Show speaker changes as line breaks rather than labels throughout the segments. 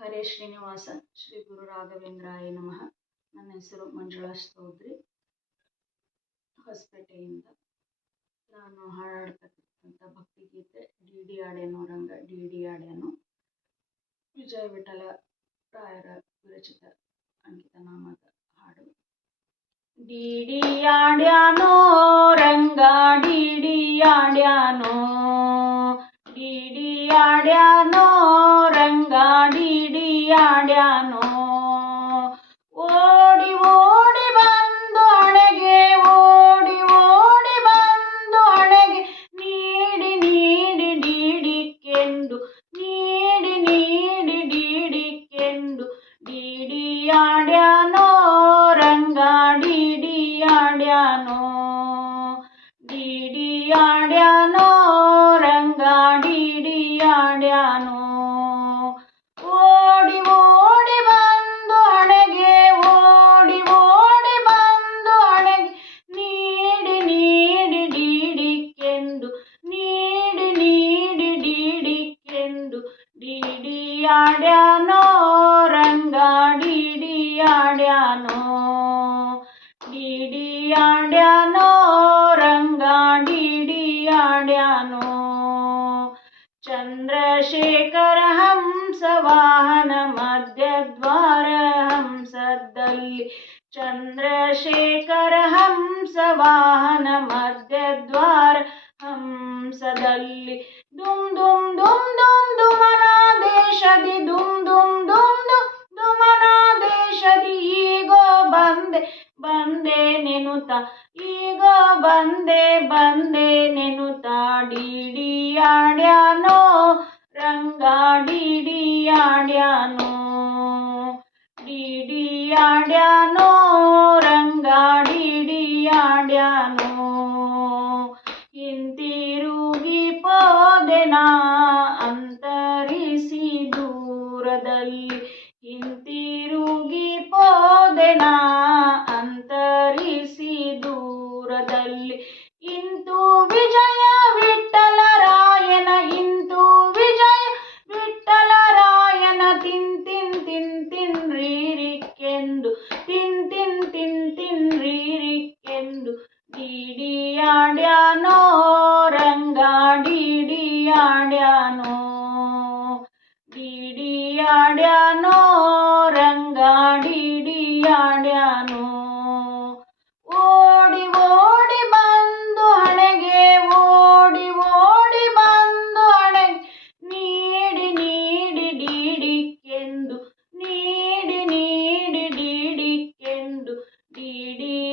ಹರೇ ಶ್ರೀನಿವಾಸ, ಶ್ರೀ ಗುರು ರಾಘವೇಂದ್ರಾಯ ನಮಃ. ನನ್ನ ಹೆಸರು ಮಂಜುಳಾ ಸ್ತೋದ್ರಿ ಹೊಸಪೇಟೆಯಿಂದ ನಾನು ಹಾಡಾಡ್ತಕ್ಕಂಥ ಭಕ್ತಿಗೀತೆ ಡಿ ಡಿ ಆಡ್ಯಾನೋ ರಂಗ ಡಿ ಡಿ ಆಡ್ಯಾನೋ ವಿಜಯ ವಿಠಲ ರಾಯರ ವಿರಚಿತ ಅಂಕಿತ ನಾಮದ ಹಾಡು. ಡಿ ಡಿ ಆಡ್ಯಾನೋ ರಂಗ ಡಿ ಡಿ ಆಡ್ಯಾನೋ ಡಿ ಡಿ ಆಡ್ಯಾನೋ ಡಿ ಆಡ್ಯಾನೋ ಓಡಿ ಓಡಿ ಬಂದು ಹಣೆಗೆ ಓಡಿ ಓಡಿ ಬಂದು ಹಣೆಗೆ ನೀಡಿ ನೀಡಿ, ಡೀಡಿಕೆಂದು, ನೀಡಿ ನೀಡಿ, ಡೀಡಿಕೆಂದು. ಡಿಡಿ ಆಡ್ಯಾನೋ ಡಿಡಿ ಆಡ್ಯಾನೋ ರಂಗ ಡಿಡಿ ಆಡ್ಯಾನೋ ಡಿಡಿ ಆಡ್ಯಾನೋ ರಂಗ ಡಿಡಿ ಆಡ್ಯಾನೋ ಚಂದ್ರಶೇಖರ ಹಂಸ ವಾಹನ ಮಧ್ಯದ್ವಾರ ಹಂಸದಲ್ಲಿ ಚಂದ್ರಶೇಖರ ಹಂಸ ವಾಹನ ಮಧ್ಯದ್ವಾರ ಹಂಸದಲ್ಲಿ ದುಮ್ ದುಮ್ ದುಮ್ ದುಮ್ ದುಮನ ದೇಶದಿ ದುಮ್ ದುಮ್ ದುಮ್ ದುಮ್ ದುಮನ ದೇಶದಿ ಈಗೋ ಬಂದೆ ಬಂದೆ ನೆನುತ. ಈಗ ಬಂದೆ ಬಂದೆ ನೆನುತ. ಡಿಡಿ ಆಡ್ಯಾನೋ ರಂಗ ಡಿಡಿ ಆಡ್ಯಾನೋ ದೂರದಲ್ಲಿ ಇಂತು ವಿಜಯ ವಿಠಲರಾಯನ ಇಂತು ವಿಜಯ ವಿಠಲರಾಯನ, ತಿನ್ ತಿನ್ ತಿನ್ ತಿನ್ ರೀರಿಕ್ಕೆಂದು ತಿನ್ ತಿನ್ ತಿನ್ ತಿನ್ ರೀರಿಕ್ಕೆಂದು ಡಿಡಿ ಆಡ್ಯಾನೋ ರಂಗ ಡಿಡಿ ಆಡ್ಯಾನೋ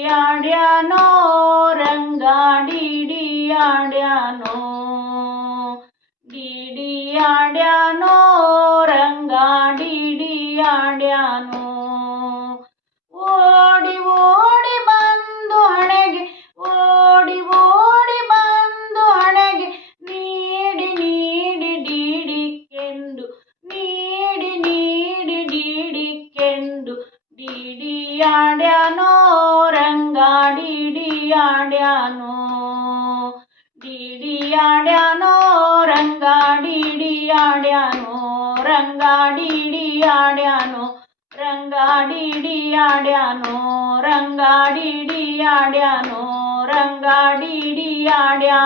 ಡಿಡಿ ಆಡ್ಯಾನೋ ರಂಗ ಡಿಡಿ ಆಡ್ಯಾನೋ ರಂಗ ಡಿಡಿ ಆಡ್ಯಾನೋ ಡಿಡಿ ಆಡ್ಯಾನೋ ರಂಗ ಡಿಡಿ ಆಡ್ಯಾನೋ ರಂಗ ಡಿಡಿ ಆಡ್ಯಾನೋ ರಂಗ ಡಿಡಿ ಆಡ್ಯಾನೋ ರಂಗ ಡಿಡಿ ಆಡ್ಯಾನೋ ರಂಗ ಡಿಡಿ ಆಡ್ಯಾ